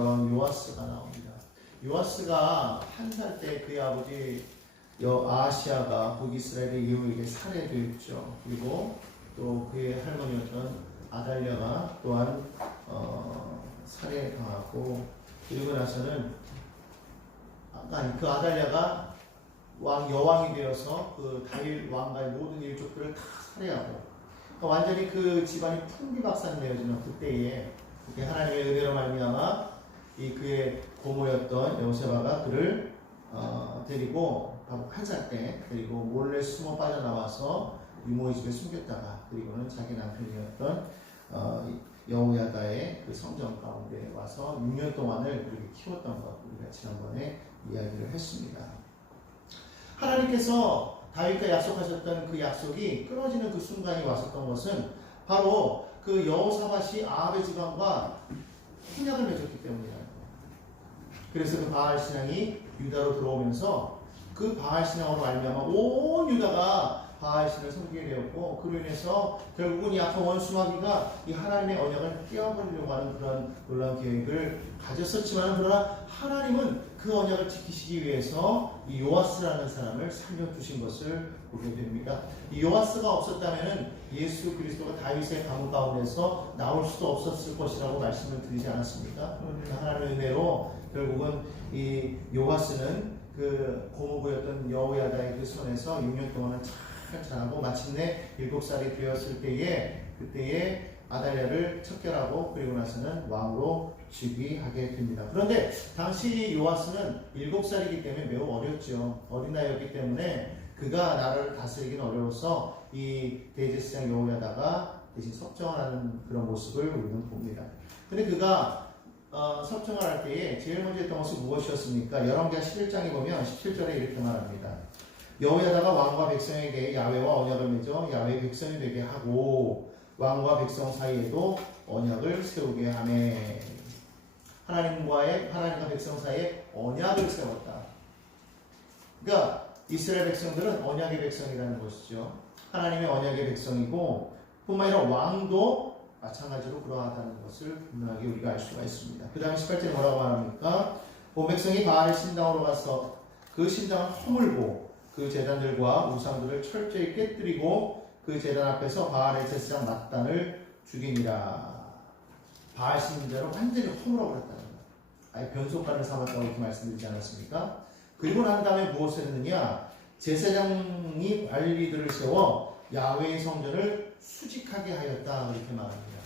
있던 요아스가 나옵니다. 요아스가 1살 때 그의 아버지 아하시아가 북이스라엘의 예후에게 살해되었죠. 그리고 또 그의 할머니였던 아달랴가 또한 살해당하고, 그리고 나서는 그 아달랴가 여왕이 되어서 그 다윗 왕가의 모든 일족들을 다 살해하고, 그러니까 완전히 그 집안이 풍비박산되어지는 그때에 하나님의 은혜로 말미암아 이 그의 고모였던 여호세바가 그를 데리고 1살 때 데리고 몰래 숨어 빠져나와서 유모의 집에 숨겼다가, 그리고는 자기 남편이었던 여호야다의 그 성전 가운데 와서 6년 동안을 그렇게 키웠던 것, 우리가 지난번에 이야기를 했습니다. 하나님께서 다윗과 약속하셨던 그 약속이 끊어지는 그 순간이 왔었던 것은 바로 그 여호사밧이 아합의 집안과 언약을 맺었기 때문이라는 거예요. 그래서 그 바알 신앙이 유다로 들어오면서 그 바알 신앙으로 말미암아 온 유다가 바알 신을 섬기게 되었고, 그로 인해서 결국은 이 악한 원수 마귀가 이 하나님의 언약을 깨어버리려고 하는 그런 놀라운 계획을 가졌었지만, 그러나 하나님은 그 언약을 지키시기 위해서 이 요아스라는 사람을 살려주신 것을 보게 됩니다. 이 요아스가 없었다면 예수 그리스도가 다윗의 가문 가운데서 나올 수도 없었을 것이라고 말씀을 드리지 않았습니까? 하나님의 은혜로 결국은 이 요아스는 그 고모부였던 여호야다의 그 손에서 6년 동안은 잘 자라고 마침내 7살이 되었을 때에 그때에 아달랴를 척결하고, 그리고 나서는 왕으로 즉위하게 됩니다. 그런데 당시 요아스는 7살이기 때문에 매우 어렸죠. 어린 나이였기 때문에 그가 나라를 다스리기는 어려워서 이 대제사장 여호야다가 대신 섭정을 하는 그런 모습을 우리는 봅니다. 근데 그가 섭정을 할 때에 제일 먼저 했던 것이 무엇이었습니까? 열왕기하 11장에 보면 17절에 이렇게 말합니다. 여호야다가 왕과 백성에게 야훼와 언약을 맺어 야훼의 백성이 되게 하고 왕과 백성 사이에도 언약을 세우게 하매. 하나님과 백성 사이에 언약을 세웠다. 그러니까 이스라엘 백성들은 언약의 백성이라는 것이죠. 하나님의 언약의 백성이고, 뿐만 아니라 왕도 마찬가지로 그러하다는 것을 분명하게 우리가 알 수가 있습니다. 그 다음에 18절에 뭐라고 말합니까? 본 백성이 바알의 신당으로 가서 그 신당을 허물고 그 제단들과 우상들을 철저히 깨뜨리고 그 제단 앞에서 바알의 제사장 낫단을 죽이니라. 바알 신자로 완전히 허물어버렸다는 거예요. 아예 변속관을 삼았다고 이렇게 말씀드리지 않았습니까? 그리고 난 다음에 무엇을 했느냐? 제사장이 관리들을 세워 야훼의 성전을 수직하게 하였다, 이렇게 말합니다.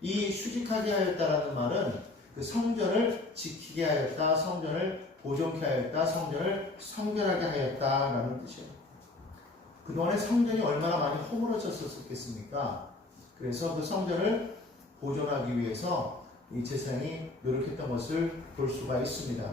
이 수직하게 하였다라는 말은 그 성전을 지키게 하였다, 성전을 보존케 하였다, 성전을 성결하게 하였다라는 뜻이에요. 그동안에 성전이 얼마나 많이 허물어졌었겠습니까? 그래서 그 성전을 보존하기 위해서 이 제사장이 노력했던 것을 볼 수가 있습니다.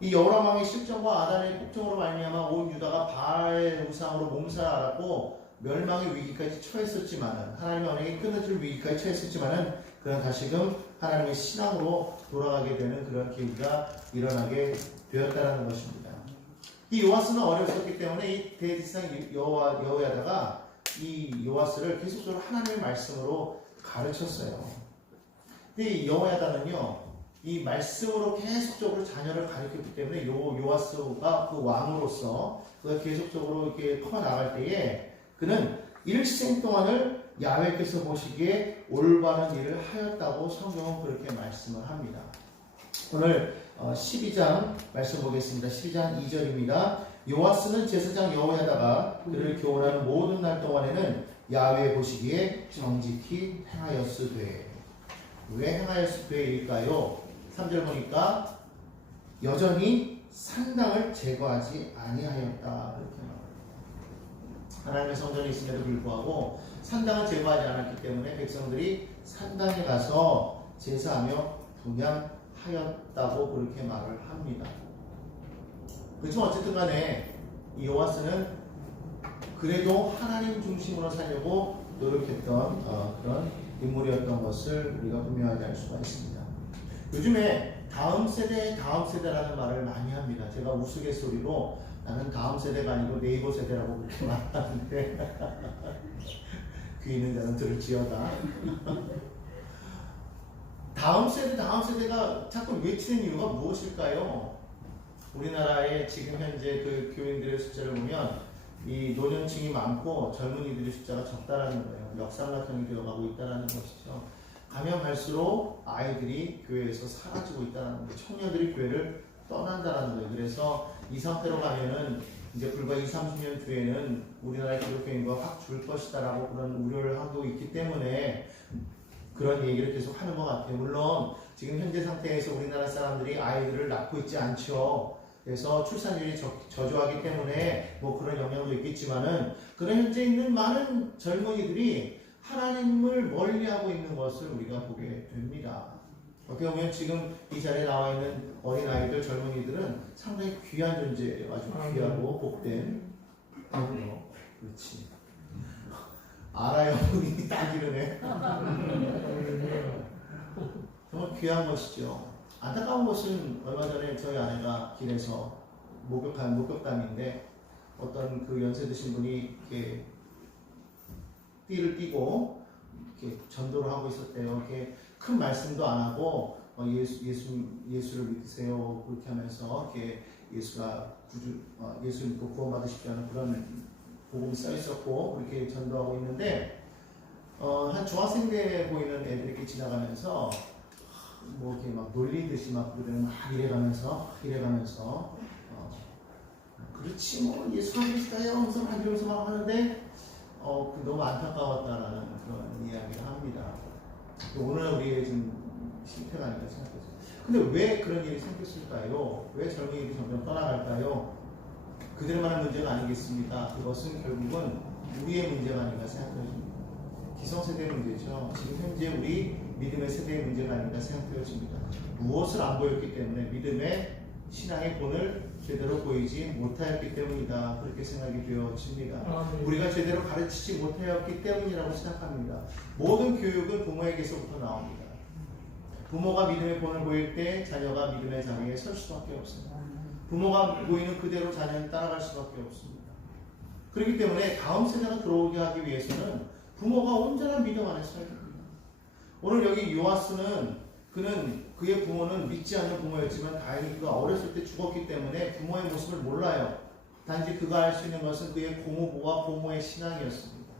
이 여호람 왕의 실정과 아단의 폭정으로 말미암아 온 유다가 바알의 우상으로 몸살을 앓았고 멸망의 위기까지 처했었지만은, 하나님의 언약이 끊어질 위기까지 처했었지만은, 그러나 다시금 하나님의 신앙으로 돌아가게 되는 그런 계기가 일어나게 되었다는 것입니다. 이 요아스는 어렸었기 때문에 이 대제사장 여호야다가 이 요아스를 계속적으로 하나님의 말씀으로 가르쳤어요. 이 여호야다는요, 이 말씀으로 계속적으로 자녀를 가르쳤기 때문에 요아스가 그 왕으로서 그가 계속적으로 이렇게 커 나갈 때에 그는 일생 동안을 야훼께서 보시기에 올바른 일을 하였다고 성경은 그렇게 말씀을 합니다. 오늘 12장 말씀 보겠습니다. 12장 2절입니다. 요아스는 제사장 여호야다가 그를 교훈하는 모든 날 동안에는 야훼 보시기에 정직히 행하였으되. 왜 행하였으되일까요? 3절 보니까 여전히 산당을 제거하지 아니하였다, 이렇게 말합니다. 하나님의 성전이 있음에도 불구하고 산당을 제거하지 않았기 때문에 백성들이 산당에 가서 제사하며 분향하였다고 그렇게 말을 합니다. 그렇지만 어쨌든 간에 이 요아스는 그래도 하나님 중심으로 살려고 노력했던 그런 인물이었던 것을 우리가 분명하게 알 수가 있습니다. 요즘에 다음 세대라는 말을 많이 합니다. 제가 우스갯소리로 나는 다음 세대가 아니고 네이버 세대라고 그렇게 말하는데 귀 있는 자는 들을지어다. 다음 세대가 자꾸 외치는 이유가 무엇일까요? 우리나라의 지금 현재 그 교인들의 숫자를 보면 이 노년층이 많고 젊은이들의 숫자가 적다라는 거예요. 역삼각형이 되어가고 있다라는 것이죠. 가면 갈수록 아이들이 교회에서 사라지고 있다는 거예요. 청년들이 교회를 떠난다라는 거예요. 그래서 이 상태로 가면은 이제 불과 20, 30년 뒤에는 우리나라의 기독교인과 확 줄 것이다라고 그런 우려를 하고 있기 때문에 그런 얘기를 계속 하는 것 같아요. 물론 지금 현재 상태에서 우리나라 사람들이 아이들을 낳고 있지 않죠. 그래서 출산율이 저조하기 때문에 뭐 그런 영향도 있겠지만은 그런 현재 있는 많은 젊은이들이 하나님을 멀리하고 있는 것을 우리가 보게 됩니다. 어떻게 보면 지금 이 자리에 나와 있는 어린아이들, 젊은이들은 상당히 귀한 존재예요. 아주 귀하고 복된. 그렇지. 알아요. 본인이 딱 이러네. 정말 귀한 것이죠. 안타까운 것은 얼마 전에 저희 아내가 길에서 목격한 목격담인데 어떤 그 연세 드신 분이 이렇게 띠를 띠고 이렇게 전도를 하고 있었대요. 이렇게 큰 말씀도 안 하고 예수를 믿으세요 그렇게 하면서 이렇게 예수가 예수 믿고 구원받으십시오는 그런 복음이 써 있었고 그렇게 전도하고 있는데 한 중학생 때 보이는 애들이 이렇게 지나가면서 뭐 이렇게 막 놀리듯이 막 그러면 막 이래가면서 그렇지 뭐 예수가 그리스도예요 하면서 막 이러면서 막 하는데 너무 안타까웠다라는 그런 이야기를 합니다. 오늘 우리의 좀 실패가 아닌가 생각했어요. 근데 왜 그런 일이 생겼을까요? 왜 젊은이들이 점점 떠나갈까요? 그들만의 문제가 아니겠습니까? 그것은 결국은 우리의 문제가 아닌가 생각해집니다. 기성세대의 문제죠. 지금 현재 우리 믿음의 세대의 문제가 아닌가 생각되어집니다. 무엇을 안 보였기 때문에 믿음의 신앙의 본을 제대로 보이지 못하였기 때문이다. 그렇게 생각이 되어집니다. 우리가 제대로 가르치지 못하였기 때문이라고 생각합니다. 모든 교육은 부모에게서부터 나옵니다. 부모가 믿음의 본을 보일 때 자녀가 믿음의 자리에 설 수밖에 없습니다. 부모가 보이는 그대로 자녀는 따라갈 수밖에 없습니다. 그렇기 때문에 다음 세대가 들어오게 하기 위해서는 부모가 온전한 믿음 안에 서야 됩니다. 오늘 여기 요아스는 그의 부모는 믿지 않는 부모였지만 다행히 그가 어렸을 때 죽었기 때문에 부모의 모습을 몰라요. 단지 그가 알 수 있는 것은 그의 고모부와 고모의 신앙이었습니다.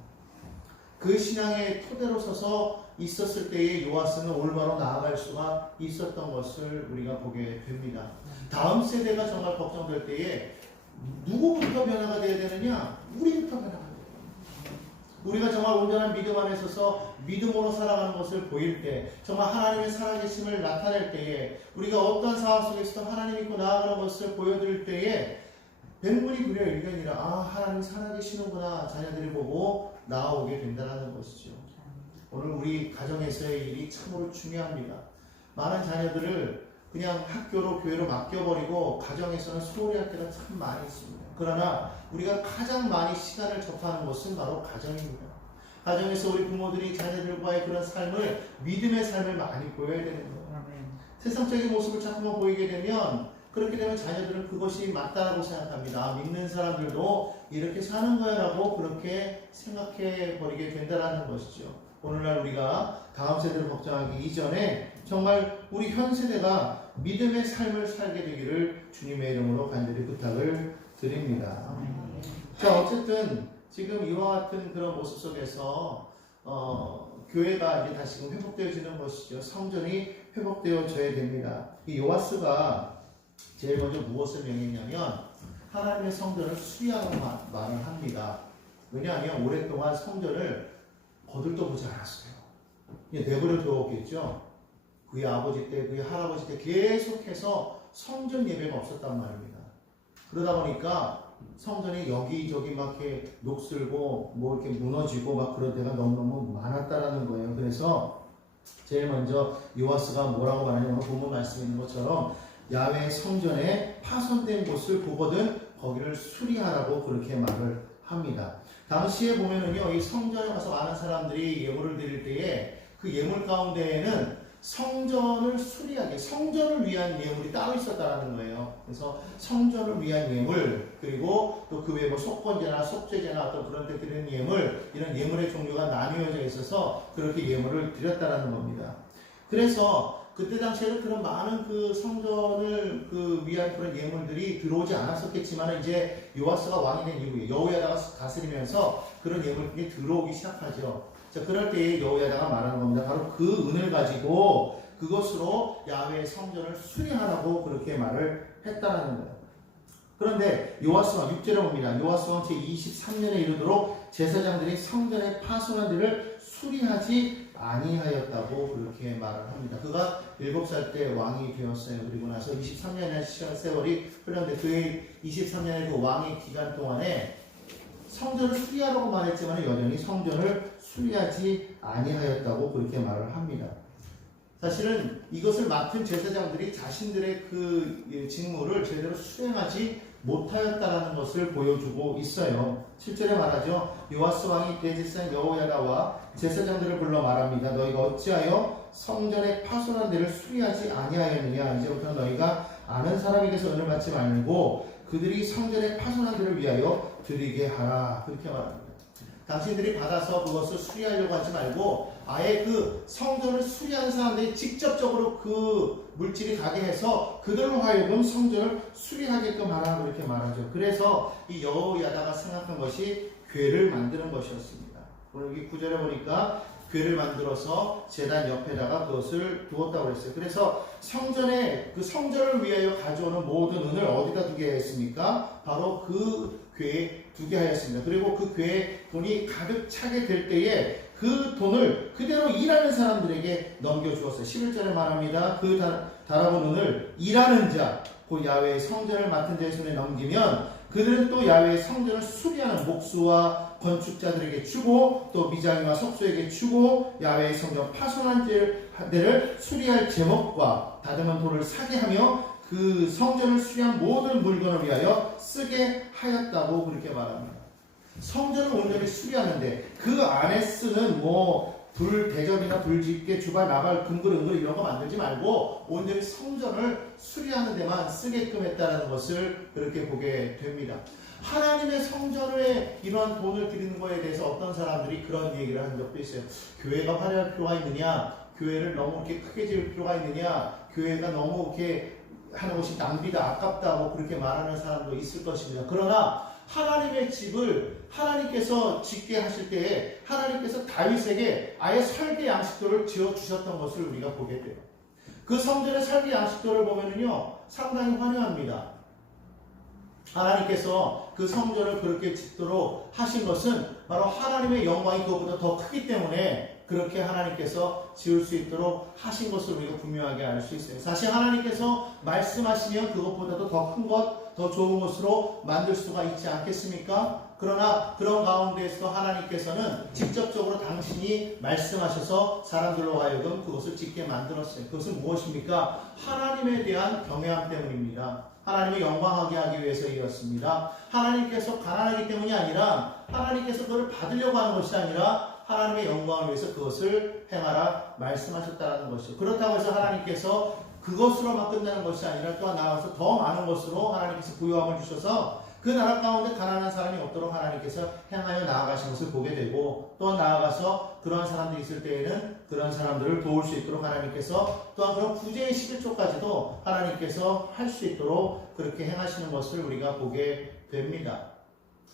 그 신앙의 토대로 서서 있었을 때에 요아스는 올바로 나아갈 수가 있었던 것을 우리가 보게 됩니다. 다음 세대가 정말 걱정될 때에 누구부터 변화가 되어야 되느냐? 우리부터 변화가 돼요. 우리가 정말 온전한 믿음 안에 서서 믿음으로 살아가는 것을 보일 때, 정말 하나님의 살아계심을 나타낼 때에, 우리가 어떤 상황 속에서도 하나님 믿고 나아가는 것을 보여드릴 때에 백문이 불여일견이라 하나님 살아계시는구나 자녀들이 보고 나아오게 된다는 것이죠. 오늘 우리 가정에서의 일이 참으로 중요합니다. 많은 자녀들을 그냥 학교로 교회로 맡겨버리고 가정에서는 소홀히 할 때가 참 많이 있습니다. 그러나 우리가 가장 많이 시간을 접하는 것은 바로 가정입니다. 가정에서 우리 부모들이 자녀들과의 그런 삶을 믿음의 삶을 많이 보여야 되는 거예요. 세상적인 모습을 자꾸만 보이게 되면 그렇게 되면 자녀들은 그것이 맞다라고 생각합니다. 믿는 사람들도 이렇게 사는 거야라고 그렇게 생각해 버리게 된다는 것이죠. 오늘날 우리가 다음 세대를 걱정하기 이전에 정말 우리 현 세대가 믿음의 삶을 살게 되기를 주님의 이름으로 간절히 부탁을 드립니다. 자, 어쨌든 지금 이와 같은 그런 모습 속에서 교회가 이제 다시금 회복되어지는 것이죠. 성전이 회복되어져야 됩니다. 이 요아스가 제일 먼저 무엇을 명했냐면 하나님의 성전을 수리하라고 말을 합니다. 왜냐하면 오랫동안 성전을 거들떠보지 않았어요. 내버려 두었겠죠. 그의 아버지 때, 그의 할아버지 때 계속해서 성전 예배가 없었단 말입니다. 그러다 보니까 성전이 여기저기 막 이렇게 녹슬고 뭐 이렇게 무너지고 막 그런 데가 너무너무 많았다라는 거예요. 그래서 제일 먼저 요아스가 뭐라고 말하냐면 본문 말씀에 있는 것처럼 야훼 성전에 파손된 곳을 보거든 거기를 수리하라고 그렇게 말을 합니다. 당시에 보면은요, 이 성전에 가서 많은 사람들이 예물을 드릴 때에 그 예물 가운데에는 성전을 수리하게, 성전을 위한 예물이 따로 있었다는 거예요. 그래서 성전을 위한 예물, 그리고 또 그 외에 뭐 속건제나 속죄제나 어떤 그런 데 드리는 예물, 이런 예물의 종류가 나뉘어져 있어서 그렇게 예물을 드렸다는 겁니다. 그래서 그때 당시에는 그런 많은 그 성전을 위한 그런 예물들이 들어오지 않았었겠지만 이제 요아스가 왕이 된 이후에 여호야다가 다스리면서 그런 예물들이 들어오기 시작하죠. 자, 그럴 때 여호야다가 말하는 겁니다. 바로 그 은을 가지고 그것으로 야훼의 성전을 수리하라고 그렇게 말을 했다라는 거예요. 그런데 요아스 왕 6절에 봅니다. 요아스 왕 제23년에 이르도록 제사장들이 성전의 파손한 데를 수리하지 아니하였다고 그렇게 말을 합니다. 그가 7살 때 왕이 되었어요. 그리고 나서 23년의 시간 세월이 흘렀는데 그의 23년의 그 왕의 기간 동안에 성전을 수리하라고 말했지만 여전히 성전을 수리하지 아니하였다고 그렇게 말을 합니다. 사실은 이것을 맡은 제사장들이 자신들의 그 직무를 제대로 수행하지 못하였다라는 것을 보여주고 있어요. 7절에 말하죠. 요아스 왕이 대제사장 여호야다와 제사장들을 불러 말합니다. 너희가 어찌하여 성전의 파손한 데를 수리하지 아니하였느냐. 이제부터 너희가 아는 사람에게서 은을 받지 말고 그들이 성전의 파손한 데를 위하여 드리게 하라. 그렇게 말합니다. 당신들이 받아서 그것을 수리하려고 하지 말고 아예 그 성전을 수리하는 사람들이 직접적으로 그 물질이 가게 해서 그들로 하여금 성전을 수리하게끔 하라 그렇게 말하죠. 그래서 이 여호야다가 생각한 것이 궤를 만드는 것이었습니다. 여기 9절에 보니까 궤를 만들어서 제단 옆에다가 그것을 두었다고 했어요. 그래서 성전에 그 성전을 위하여 가져오는 모든 은을 어디다 두게 했습니까? 바로 그 궤에 두게 하였습니다. 그리고 그 궤에 돈이 가득 차게 될 때에 그 돈을 그대로 일하는 사람들에게 넘겨주었어요. 11절에 말합니다. 그 달아본 은을 일하는 자, 그 야훼의 성전을 맡은 자의 손에 넘기면 그들은 또 야훼의 성전을 수리하는 목수와 건축자들에게 주고 또 미장이와 석수에게 주고 야훼의 성전 파손한 데를 수리할 제목과 다듬은 돌을 사게 하며 그 성전을 수리한 모든 물건을 위하여 쓰게 하였다고 그렇게 말합니다. 성전을 온전히 수리하는데 그 안에 쓰는 불 대접이나 불집게 주발 나발 금글 은글 이런 거 만들지 말고 온전히 성전을 수리하는 데만 쓰게끔 했다는 것을 그렇게 보게 됩니다. 하나님의 성전에 이러한 돈을 드리는 것에 대해서 어떤 사람들이 그런 얘기를 한 적도 있어요. 교회가 화려할 필요가 있느냐? 교회를 너무 이렇게 크게 지을 필요가 있느냐? 교회가 너무 이렇게 하는 것이 낭비다, 아깝다고 그렇게 말하는 사람도 있을 것입니다. 그러나 하나님의 집을 하나님께서 짓게 하실 때에 하나님께서 다윗에게 아예 설계 양식도를 지어주셨던 것을 우리가 보게 돼요. 그 성전의 설계 양식도를 보면은요, 상당히 화려합니다. 하나님께서 그 성전을 그렇게 짓도록 하신 것은 바로 하나님의 영광이 그것보다 더 크기 때문에 그렇게 하나님께서 지을 수 있도록 하신 것을 우리가 분명하게 알 수 있어요. 사실 하나님께서 말씀하시면 그것보다도 더 큰 것, 더 좋은 것으로 만들 수가 있지 않겠습니까? 그러나 그런 가운데에서 하나님께서는 직접적으로 당신이 말씀하셔서 사람들로 하여금 그것을 짓게 만들었어요. 그것은 무엇입니까? 하나님에 대한 경외함 때문입니다. 하나님을 영광하게 하기 위해서이었습니다. 하나님께서 가난하기 때문이 아니라 하나님께서 그걸 받으려고 하는 것이 아니라 하나님의 영광을 위해서 그것을 행하라 말씀하셨다는 것이죠. 그렇다고 해서 하나님께서 그것으로만 끝나는 것이 아니라 또 나아가서 더 많은 것으로 하나님께서 부요함을 주셔서 그 나라 가운데 가난한 사람이 없도록 하나님께서 향하여 나아가신 것을 보게 되고 또 나아가서 그러한 사람들이 있을 때에는 그런 사람들을 도울 수 있도록 하나님께서 또한 그런 구제의 11조까지도 하나님께서 할 수 있도록 그렇게 행하시는 것을 우리가 보게 됩니다.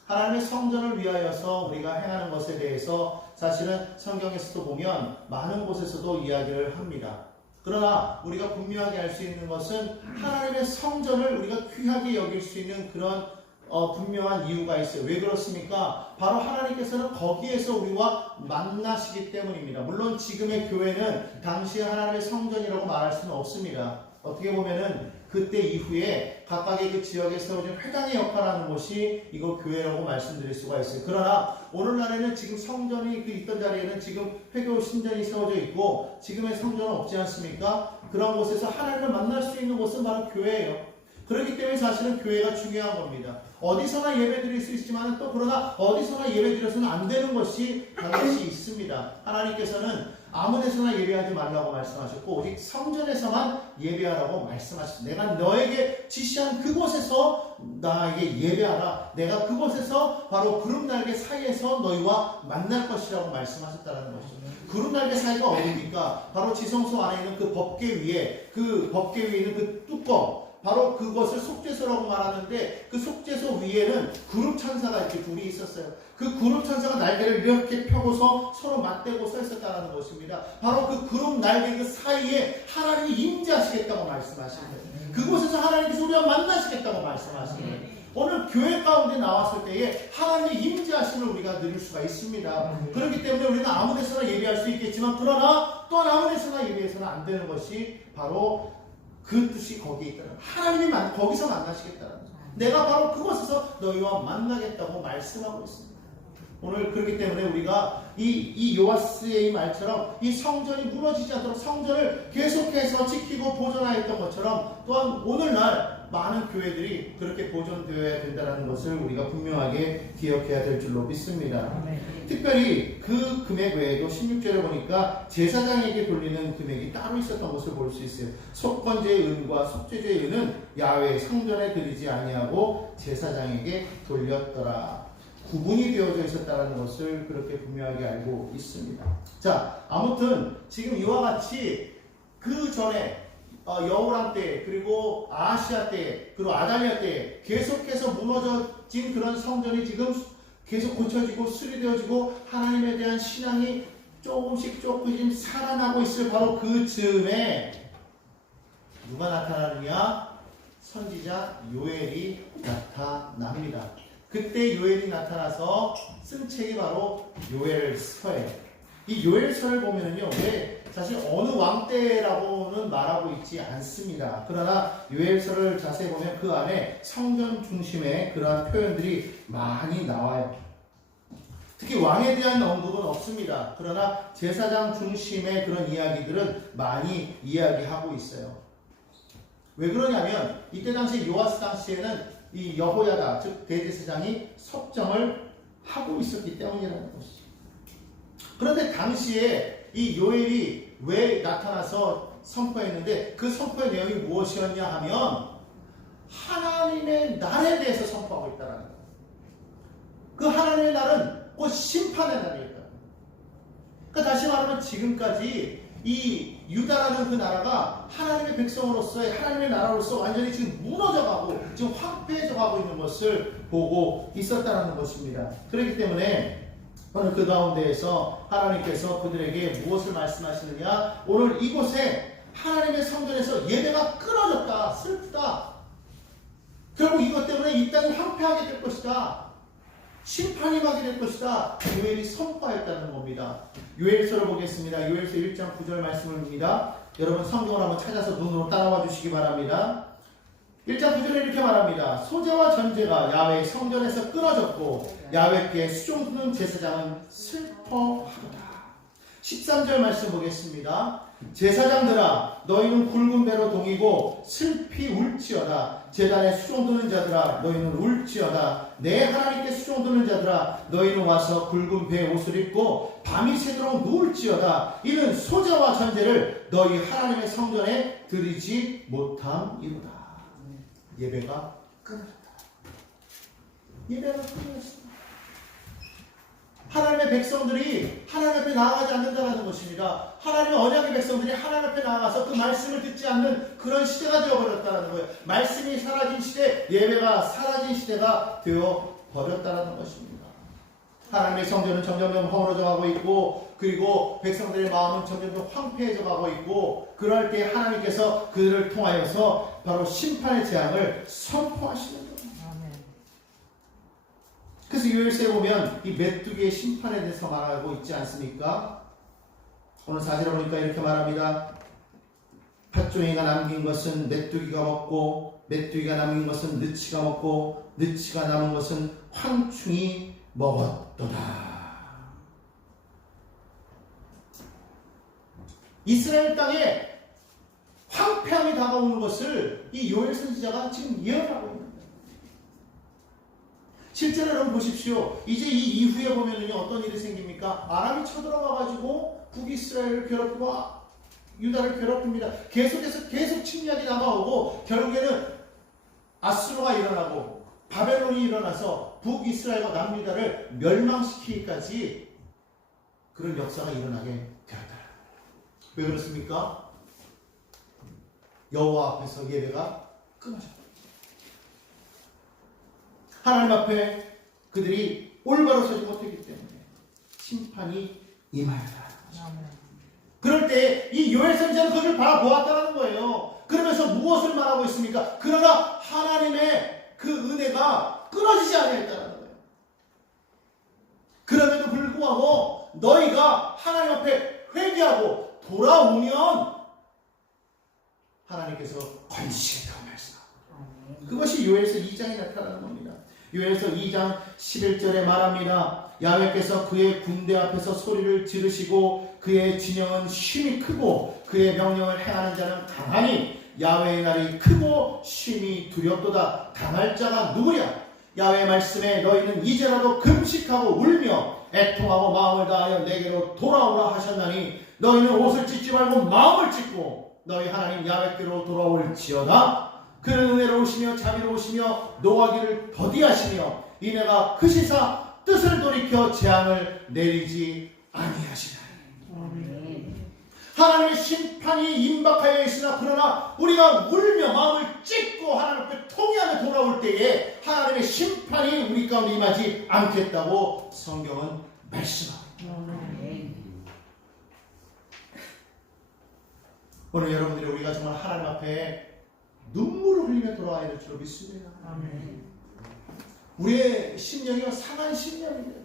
하나님의 성전을 위하여서 우리가 행하는 것에 대해서 사실은 성경에서도 보면 많은 곳에서도 이야기를 합니다. 그러나 우리가 분명하게 알 수 있는 것은 하나님의 성전을 우리가 귀하게 여길 수 있는 그런 분명한 이유가 있어요. 왜 그렇습니까? 바로 하나님께서는 거기에서 우리와 만나시기 때문입니다. 물론 지금의 교회는 당시의 하나님의 성전이라고 말할 수는 없습니다. 어떻게 보면은 그때 이후에 각각의 그 지역에 세워진 회당의 역할하는 것이 이거 교회라고 말씀드릴 수가 있어요. 그러나 오늘날에는 지금 성전이 있던 자리에는 지금 회교 신전이 세워져 있고 지금의 성전은 없지 않습니까? 그런 곳에서 하나님을 만날 수 있는 곳은 바로 교회예요. 그렇기 때문에 사실은 교회가 중요한 겁니다. 어디서나 예배 드릴 수 있지만 또 그러나 어디서나 예배 드려서는 안 되는 것이 반드시 있습니다. 하나님께서는 아무 데서나 예배하지 말라고 말씀하셨고 오직 성전에서만 예배하라고 말씀하셨습니다. 내가 너에게 지시한 그곳에서 나에게 예배하라. 내가 그곳에서 바로 구름날개 사이에서 너희와 만날 것이라고 말씀하셨다는 것이죠. 구름날개 사이가 어디입니까? 바로 지성소 안에 있는 그 법궤 위에 있는 그 뚜껑, 바로 그것을 속죄소라고 말하는데, 그 속죄소 위에는 그룹천사가 이렇게 둘이 있었어요. 그 그룹천사가 날개를 이렇게 펴고서 서로 맞대고 서 있었다는 것입니다. 바로 그 그룹 날개 그 사이에 하나님이 임재하시겠다고 말씀하시는 거예요. 그곳에서 하나님께서 우리와 만나시겠다고 말씀하시는 거예요. 오늘 교회 가운데 나왔을 때에 하나님의 임재하심을 우리가 누릴 수가 있습니다. 그렇기 때문에 우리는 아무 데서나 예배할 수 있겠지만, 그러나 또한 아무 데서나 예배해서는 안 되는 것이 바로 그 뜻이 거기에 있다는, 하나님이 거기서 만나시겠다는 거죠. 내가 바로 그곳에서 너희와 만나겠다고 말씀하고 있습니다. 오늘 그렇기 때문에 우리가 이 요아스의 말처럼 이 성전이 무너지지 않도록 성전을 계속해서 지키고 보존하였던 것처럼, 또한 오늘날 많은 교회들이 그렇게 보존되어야 된다는 것을 우리가 분명하게 기억해야 될 줄로 믿습니다. 특별히 그 금액 외에도 16절에 보니까 제사장에게 돌리는 금액이 따로 있었던 것을 볼 수 있어요. 속건제의 은과 속죄제의 은은 야훼 성전에 드리지 아니하고 제사장에게 돌렸더라. 구분이 되어져 있었다는 것을 그렇게 분명하게 알고 있습니다. 자, 아무튼 지금 이와 같이 그 전에 여호람 때, 그리고 아하시아 때, 그리고 아달랴 때 계속해서 무너져진 그런 성전이 지금 계속 고쳐지고 수리되어지고 하나님에 대한 신앙이 조금씩 살아나고 있을 바로 그 즈음에 누가 나타나느냐? 선지자 요엘이 나타납니다. 그때 요엘이 나타나서 쓴 책이 바로 요엘서예요. 이 요엘서를 보면은요, 왜 사실 어느 왕 때라고는 말하고 있지 않습니다. 그러나 요엘서를 자세히 보면 그 안에 성전 중심의 그러한 표현들이 많이 나와요. 특히 왕에 대한 언급은 없습니다. 그러나 제사장 중심의 그런 이야기들은 많이 이야기하고 있어요. 왜 그러냐면 이때 당시 요아스 당시에는 이 여호야다, 즉 대제사장이 섭정을 하고 있었기 때문이라는 것이죠. 그런데 당시에 이 요엘이 왜 나타나서 선포했는데, 그 선포의 내용이 무엇이었냐 하면 하나님의 날에 대해서 선포하고 있다는 거예요. 그 하나님의 날은 곧 심판의 날이었다. 그러니까 다시 말하면 지금까지 이 유다라는 그 나라가 하나님의 백성으로서의 하나님의 나라로서 완전히 지금 무너져가고 지금 황폐해져가고 있는 것을 보고 있었다는 것입니다. 그렇기 때문에 오늘 그 가운데에서 하나님께서 그들에게 무엇을 말씀하시느냐? 오늘 이곳에 하나님의 성전에서 예배가 끊어졌다. 슬프다. 결국 이것 때문에 이 땅이 황폐하게 될 것이다. 심판이 임하게 될 것이다. 요엘이 선포하였다는 겁니다. 요엘서를 보겠습니다. 요엘서 1장 9절 말씀을 봅니다. 여러분 성경을 한번 찾아서 눈으로 따라와 주시기 바랍니다. 1장 9절에 이렇게 말합니다. 소재와 전제가 야훼 성전에서 끊어졌고 야훼께 수종드는 제사장은 슬퍼하도다. 13절 말씀 보겠습니다. 제사장들아 너희는 굵은 배로 동이고 슬피 울지어다. 제단에 수종드는 자들아 너희는 울지어다. 내 하나님께 수종드는 자들아 너희는 와서 굵은 배 옷을 입고 밤이 새도록 누울지어다. 이는 소재와 전제를 너희 하나님의 성전에 드리지 못함이로다. 예배가 끊어졌다. 예배가 끊어졌습니다. 하나님의 백성들이 하나님 앞에 나아가지 않는다는 것입니다. 하나님의 언약의 백성들이 하나님 앞에 나아가서 그 말씀을 듣지 않는 그런 시대가 되어버렸다는 거예요. 말씀이 사라진 시대, 예배가 사라진 시대가 되어버렸다는 것입니다. 하나님의 성전은 점점 허물어져 가고 있고, 그리고 백성들의 마음은 점점 황폐해져 가고 있고, 그럴 때 하나님께서 그들을 통하여서 바로 심판의 재앙을 선포하시는 거예요. 그래서 요엘서에 보면 이 메뚜기의 심판에 대해서 말하고 있지 않습니까? 오늘 4절에 보니까 이렇게 말합니다. 팥종이가 남긴 것은 메뚜기가 먹고 메뚜기가 남긴 것은 느치가 먹고 느치가 남은 것은 황충이 먹었도다. 이스라엘 땅에 황폐함이 다가오는 것을 이 요엘 선지자가 지금 예언하고 있는 거예요. 실제로 여러분 보십시오. 이제 이 이후에 보면은 어떤 일이 생깁니까? 아람이 쳐들어가가지고 북이스라엘을 괴롭히고 유다를 괴롭힙니다. 계속 침략이 다가오고 결국에는 아수르가 일어나고 바벨론이 일어나서 북이스라엘과 남유다를 멸망시키기까지 그런 역사가 일어나게 되었다. 왜 그렇습니까? 여호와 앞에서 예배가 끊어졌다. 하나님 앞에 그들이 올바로 서지 못했기 때문에 심판이 임하였다. 그럴 때 이 요엘 선지자는 그를 바라보았다는 거예요. 그러면서 무엇을 말하고 있습니까? 그러나 하나님의 그 은혜가 끊어지지 않았다는 거예요. 그럼에도 불구하고 너희가 하나님 앞에 회개하고 돌아오면 하나님께서 건지시겠다고 말씀하고, 그것이 요엘서 2장에 나타나는 겁니다. 요엘서 2장 11절에 말합니다. 야훼께서 그의 군대 앞에서 소리를 지르시고 그의 진영은 쉼이 크고 그의 명령을 행하는 자는 강하니 야훼의 날이 크고 쉼이 두렵도다. 당할 자가 누구랴? 야훼의 말씀에 너희는 이제라도 금식하고 울며 애통하고 마음을 다하여 내게로 돌아오라 하셨나니 너희는 옷을 찢지 말고 마음을 찢고 너희 하나님 야훼께로 돌아올지어다. 그는 은혜로우시며 자비로우시며 노하기를 더디하시며 이내가 크시사 뜻을 돌이켜 재앙을 내리지 아니하시나니. 하나님의 심판이 임박하여 있으나 그러나 우리가 울며 마음을 찢고 하나님 앞에 통회하며 돌아올 때에 하나님의 심판이 우리 가운데 임하지 않겠다고 성경은 말씀합니다. 오늘 여러분들이 우리가 정말 하나님 앞에 눈물을 흘리며 돌아와야 될 줄 믿습니다. 우리의 심령이 상한 심령입니다.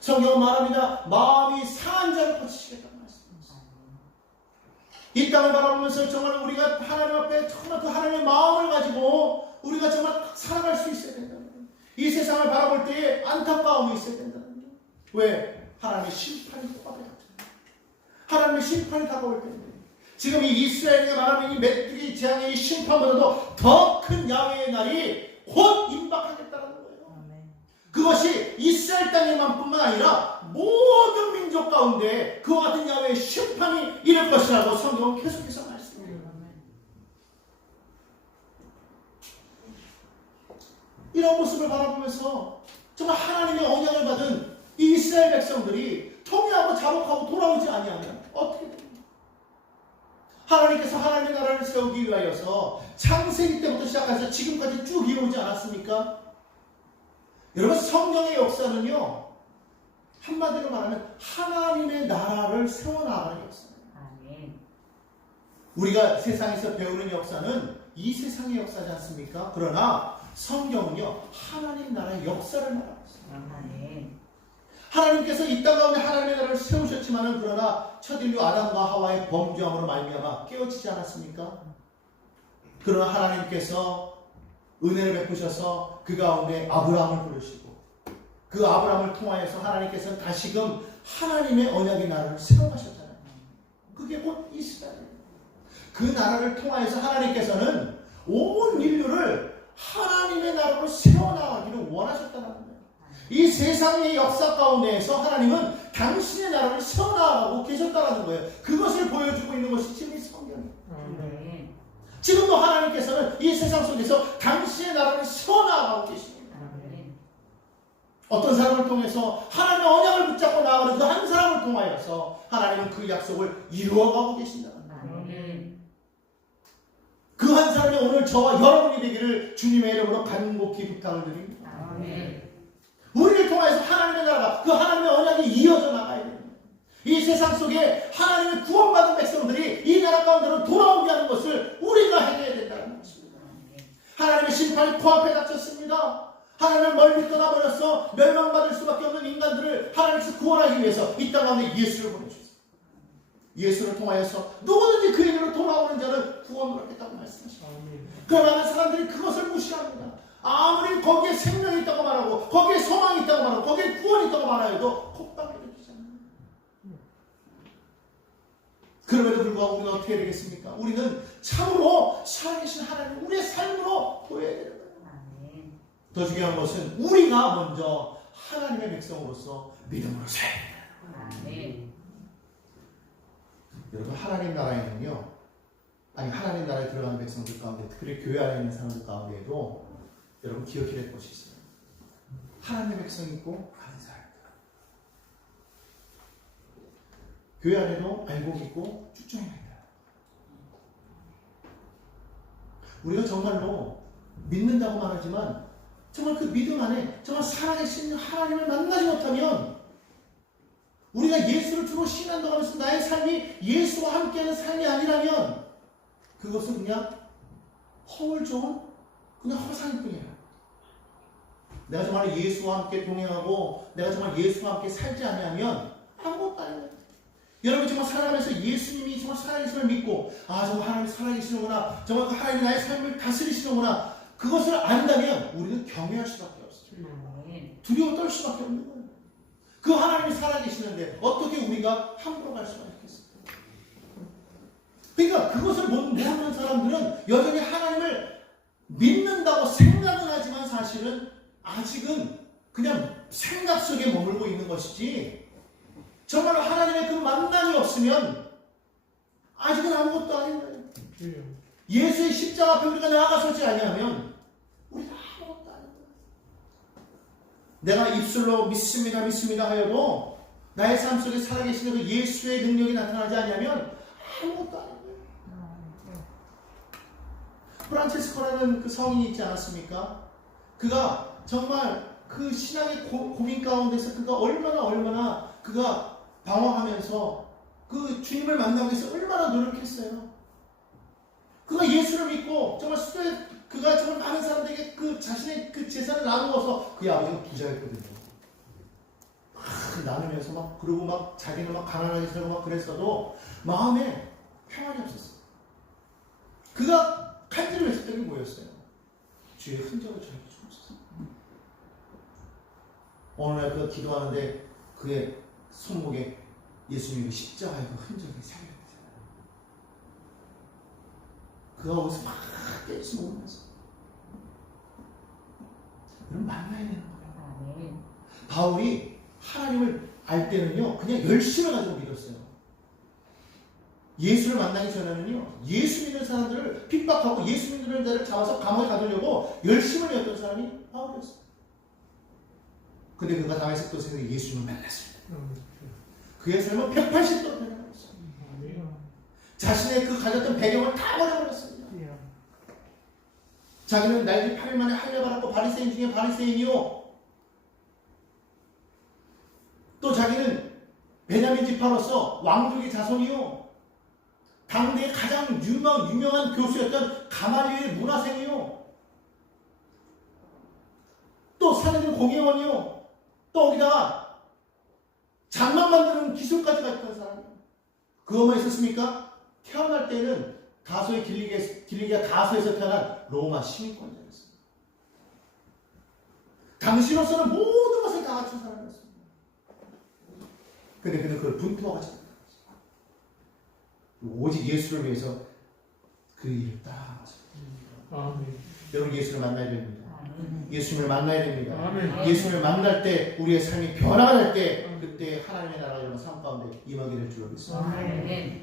성경은 말합니다. 마음이 상한 자를 고치시겠다는 말씀입니다. 이 땅을 바라보면서 정말 우리가 하나님 앞에 정말 그 하나님의 마음을 가지고 우리가 정말 살아갈 수 있어야 된다는 거예요. 이 세상을 바라볼 때에 안타까움이 있어야 된다는 거예요. 왜? 하나님의 심판이 똑같아요. 하나님의 심판이 다가올 때입니다. 지금 이 이스라엘에게 말하는 이 메뚜기 재앙의 이 심판보다도 더 큰 야훼의 날이 곧 임박하겠다는 거예요. 그것이 이스라엘 땅에만 뿐만 아니라 모든 민족 가운데 그와 같은 야훼의 심판이 이를 것이라고 성경은 계속해서 말씀해요. 이런 모습을 바라보면서 정말 하나님의 언약을 받은 이 이스라엘 백성들이 통일하고 자복하고 돌아오지 아니하면 어떻게 됩니까? 하나님께서 하나님의 나라를 세우기 위하여서 창세기 때부터 시작해서 지금까지 쭉 이어오지 않았습니까? 여러분, 성경의 역사는요, 한마디로 말하면 하나님의 나라를 세워나가는 역사예요. 우리가 세상에서 배우는 역사는 이 세상의 역사지 않습니까? 그러나 성경은요, 하나님 나라의 역사를 말하고 있습니다. 하나님께서 이 땅 가운데 하나님의 나라를 세우셨지만은 그러나 첫 인류 아담과 하와의 범죄함으로 말미암아 깨어지지 않았습니까? 그러나 하나님께서 은혜를 베푸셔서 그 가운데 아브라함을 부르시고 그 아브라함을 통하여서 하나님께서는 다시금 하나님의 언약의 나라를 세워가셨잖아요. 그게 곧 이스라엘이에요. 그 나라를 통하여서 하나님께서는 온 인류를 하나님의 나라로 세워나가기를 원하셨다는 거예요. 이 세상의 역사 가운데에서 하나님은 당신의 나라를 세워나가고 계셨다는 거예요. 그것을 보여주고 있는 것이 지금 이 성경이에요. 지금도 하나님께서는 이 세상 속에서 당신의 나라를 세워나가고 계십니다. 어떤 사람을 통해서 하나님의 언약을 붙잡고 나아가는 그 한 사람을 통하여서 하나님은 그 약속을 이루어가고 계신다. 그 한 사람이 오늘 저와 여러분이 되기를 주님의 이름으로 간곡히 부탁을 드립니다. 우리를 통해서 하나님의 나라가 그 하나님의 언약이 이어져 나가야 됩니다. 이 세상 속에 하나님의 구원받은 백성들이 이 나라 가운데로 돌아오게 하는 것을 우리가 해내야 된다는 것입니다. 하나님의 심판이 코앞에 닥쳤습니다. 하나님을 멀리 떠나버려서 멸망받을 수밖에 없는 인간들을 하나님께서 구원하기 위해서 이 땅 가운데 예수를 보내주셨습니다. 예수를 통하여서 누구든지 그 이름으로 돌아오는 자는 구원을 얻겠다고 말씀하십니다. 그러나 사람들이 그것을 무시합니다. 아무리 거기에 생명이 있다고 말하고 거기에 소망이 있다고 말하고 거기에 구원이 있다고 말하여도 콧방에 되잖아요. 그럼에도 불구하고 우리는 어떻게 되겠습니까? 우리는 참으로 살아계신 하나님 우리의 삶으로 보여야 되는 거예요. 더 중요한 것은 우리가 먼저 하나님의 백성으로서 믿음으로 살아야 됩니다. 여러분 하나님 나라에는요, 아니 하나님 나라에 들어가는 백성들 가운데, 특히 교회 안에 있는 사람들 가운데에도 여러분 기억해야 될 것이 있어요. 하나님의 백성이 있고 아는 사람들. 교회 안에도 알고 있고 쭉쭉해야 돼요. 우리가 정말로 믿는다고 말하지만 정말 그 믿음 안에 정말 살아계신 하나님을 만나지 못하면, 우리가 예수를 주로 신한다고 하면서 나의 삶이 예수와 함께하는 삶이 아니라면 그것은 그냥 허울 좋은 그냥 허상일 뿐이에요. 내가 정말 예수와 함께 동행하고 내가 정말 예수와 함께 살지 않으면 아무것도 아니에요. 여러분 정말 살아가면서 예수님이 정말 살아계심을 믿고, 아 정말 하나님이 살아계시는구나, 정말 그 하나님이 나의 삶을 다스리시는구나, 그것을 안다면 우리는 경외할 수밖에 없어요. 두려워 떨 수밖에 없는 거예요. 그 하나님이 살아계시는데 어떻게 우리가 함부로 갈 수가 있겠어요? 그러니까 그것을 모르는 사람들은 여전히 하나님을 믿는다고 생각은 하지만 사실은 아직은 그냥 생각 속에 머물고 있는 것이지, 정말로 하나님의 그 만남이 없으면 아직은 아무것도 아닌 거예요. 예수의 십자가 앞에 우리가 나아가서지 아니하면 우리가 아무것도 아닌 거예요. 내가 입술로 믿습니다 믿습니다 하여도 나의 삶 속에 살아계시는 그 예수의 능력이 나타나지 않으면 아무것도 아닌 거예요. 프란체스코라는 그 성인이 있지 않았습니까? 그가 정말 그 신앙의 고민 가운데서 그가 얼마나 그가 방황하면서 그 주님을 만나기 위해서 얼마나 노력했어요. 그가 예수를 믿고 정말 그가 정말 많은 사람들에게 그 자신의 그 재산을 나누어서, 그의 아버지가 부자였거든요. 막 나누면서 막, 그러고 막 자기는 막 가난하게 살고 막 그랬어도 마음에 평안이 없었어요. 그가 간절히 했었던 게 뭐였어요? 주의 흔적을 저에게 주옵소서. 어느 날 그가 기도하는데 그의 손목에 예수님의 십자가의 그 흔적이 새겨졌어요. 그가 거기서 막 깨지 못하면서 그럼 만나야 되는 거예요. 바울이 하나님을 알 때는요, 그냥 열심을 가지고 믿었어요. 예수를 만나기 전에는요, 예수 믿는 사람들을 핍박하고 예수 믿는 자를 잡아서 감옥에 가두려고 열심을 내었던 사람이 바울이었어요. 근데 그가 다메섹 도상에서 예수님을 만났습니다. 그의 삶은 180도로 변해버렸어요. 자신의 그 가졌던 배경을 다 버려버렸습니다. 자기는 날개 8일 만에 할례받았고 바리새인 중에 바리새인이요, 또 자기는 베냐민 지파로서 왕족의 자손이요, 당대의 가장 유명한 교수였던 가말리엘 문화생이요, 또 사내들 공예원이요, 또 거기다가 장만 만드는 기술까지 갖던 사람이에요. 그것만 있었습니까? 태어날 때는 다소의 길리기아 다소에서 태어난 로마 시민권자였습니다. 당시로서는 모든 것을 다 갖춘 사람이었습니다. 근데 그는 그걸 분투하지 못했어요. 오직 예수를 위해서 그 일을 따라가서 여러분 예수를 만나야 됩니다. 예수님을 만나야 됩니다. 예수님을 만날 때 우리의 삶이 변화가 될 때, 그때 하나님의 나라가 여러분 삶 가운데 임하게 될 줄 믿습니다.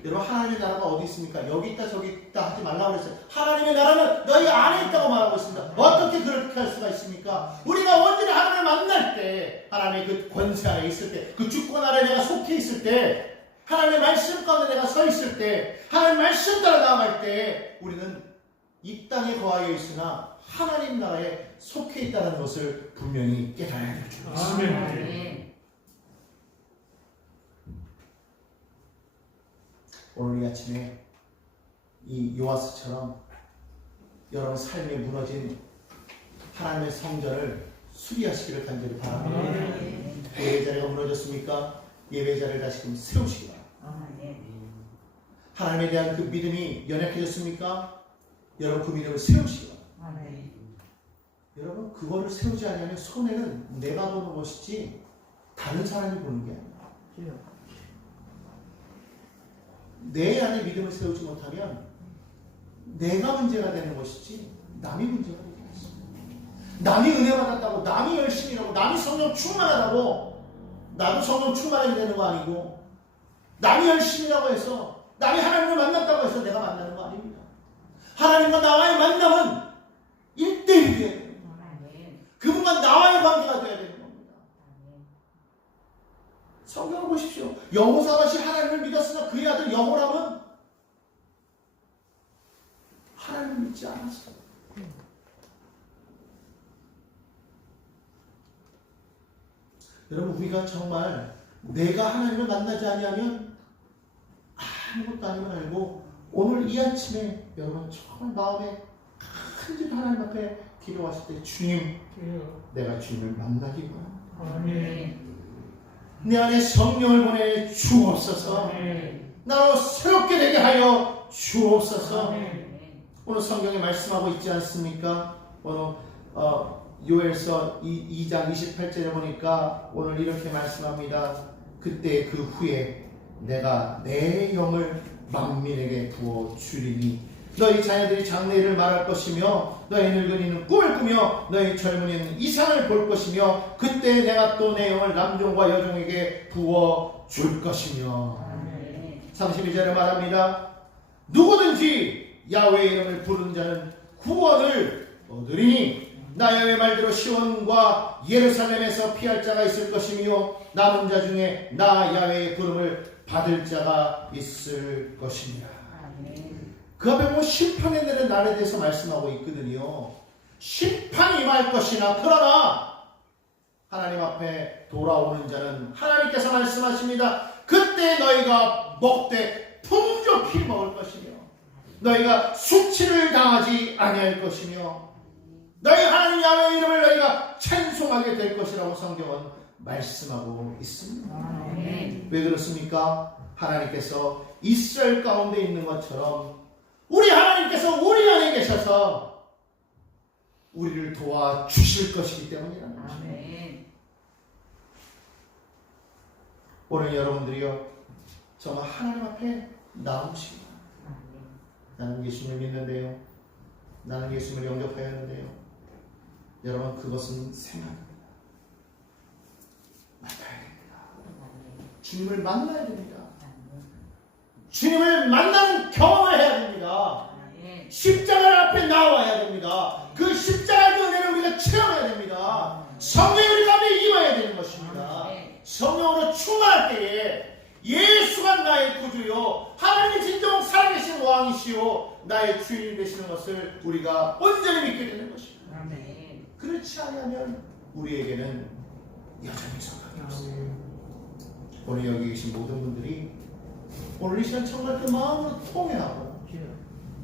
여러분 하나님의 나라가 어디 있습니까? 여기 있다 저기 있다 하지 말라고 그랬어요. 하나님의 나라는 너희 안에 있다고 말하고 있습니다. 어떻게 그렇게 할 수가 있습니까? 우리가 언제나 하나님을 만날 때, 하나님의 그 권세 안에 있을 때, 그 주권 아래 내가 속해 있을 때, 하나님의 말씀 가운데 내가 서 있을 때, 하나님의 말씀 따라 나아갈 때, 우리는 이 땅에 거하여 있으나 하나님 나라에 속해 있다는 것을 분명히 깨달아야 될 줄 믿습니다. 오늘 이 아침에 이 요아스처럼 여러분 삶에 무너진 하나님의 성전을 수리하시기를 간절히 바랍니다. 예배 자리가 무너졌습니까? 예배 자리를 다시금 세우시기 바랍니다. 하나님에 대한 그 믿음이 연약해졌습니까? 여러분 그 믿음을 세우시기 바랍니다. 여러분 그거를 세우지 않으면 손해는 내가 보는 것이지 다른 사람이 보는 게 아니에요. 내 안에 믿음을 세우지 못하면 내가 문제가 되는 것이지 남이 문제가 되지 않습니다. 남이 은혜 받았다고, 남이 열심히 일하고, 남이 성령 충만하다고 나도 성령 충만하게 되는 거 아니고, 남이 열심히 일하고 해서 남이 하나님을 만났다고 해서 내가 만나는 거 아닙니다. 하나님과 나와의 만남은 1대1이 돼야 됩니다. 그분과 나와의 관계가 돼야 되는 겁니다. 성경을 보십시오. 여호사밧이 하나님을 믿었으나 그의 아들 여호람은 하나님을 믿지 않았어요. 여러분, 우리가 정말 내가 하나님을 만나지 아니하면 아무것도 아님을 알고 오늘 이 아침에 여러분 정말 마음에 큰짓 하나님 앞에 기도하실 때 주님, 내가 주님을 만나기 원합니다. 내 안에 성령을 보내 주옵소서. 나로 새롭게 되게 하여 주옵소서. 오늘 성경에 말씀하고 있지 않습니까? 오늘 요엘서 2장 28절에 보니까 오늘 이렇게 말씀합니다. 그때 그 후에 내가 내 영을 만민에게 부어 주리니 너희 자녀들이 장래일을 말할 것이며 너희 늙은이는 꿈을 꾸며 너희 젊은이는 이상을 볼 것이며 그때 내가 또 내 영을 남종과 여종에게 부어 줄 것이며 32절에 말합니다. 누구든지 야훼의 이름을 부르는 자는 구원을 얻으리니 나 야훼의 말대로 시온과 예루살렘에서 피할 자가 있을 것이며 남은 자 중에 나 야훼의 부름을 받을 자가 있을 것이니라. 그 앞에 뭐 심판의 날에 대해서 말씀하고 있거든요. 심판이 임할 것이나 그러나 하나님 앞에 돌아오는 자는 하나님께서 말씀하십니다. 그때 너희가 먹되 풍족히 먹을 것이며 너희가 수치를 당하지 아니할 것이며 너희 하나님 야훼의 이름을 너희가 찬송하게 될 것이라고 성경은 말씀하고 있습니다. 왜 그렇습니까? 하나님께서 이스라엘 가운데 있는 것처럼 우리 하나님께서 우리 안에 계셔서 우리를 도와주실 것이기 때문이라는 것입니다. 오늘 여러분들이요 정말 하나님 앞에 나오시고 나는 예수님을 믿는데요, 나는 예수님을 영접해야 하는데요, 여러분 그것은 생각입니다. 만나야 됩니다. 주님을 만나야 됩니다. 주님을 만나는 경험을 해야 됩니다. 십자가 앞에 나와야 됩니다. 그 십자가의 은혜를 우리가 체험해야 됩니다. 성령이 우리 가운데 임해야 되는 것입니다. 성령으로 충만할 때에 예수가 나의 구주요 하나님이 진정 살아계신 왕이시요 나의 주인이 되시는 것을 우리가 온전히 믿게 되는 것입니다. 그렇지 않으면 우리에게는 여전히 소망이 없어요. 오늘 여기 계신 모든 분들이 오늘 이 시간 정말 그 마음으로 통회하고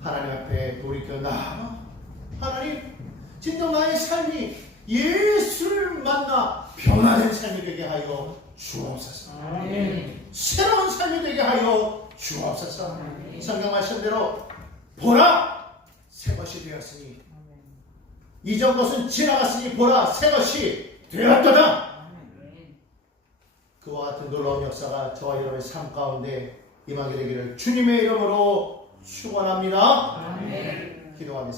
하나님 앞에 돌이켜 나아가 하나님 진정 나의 삶이 예수를 만나 변화된 삶이 되게 하여 주옵소서. 새로운 삶이 되게 하여 주옵소서. 성경 말씀대로 보라 새 것이 되었으니 이전 것은 지나갔으니 보라 새 것이 되었도다. 그와 같은 놀라운 역사가 저와 여러분의 삶 가운데 임하게 되기를 주님의 이름으로 축원합니다. 기도하겠습니다.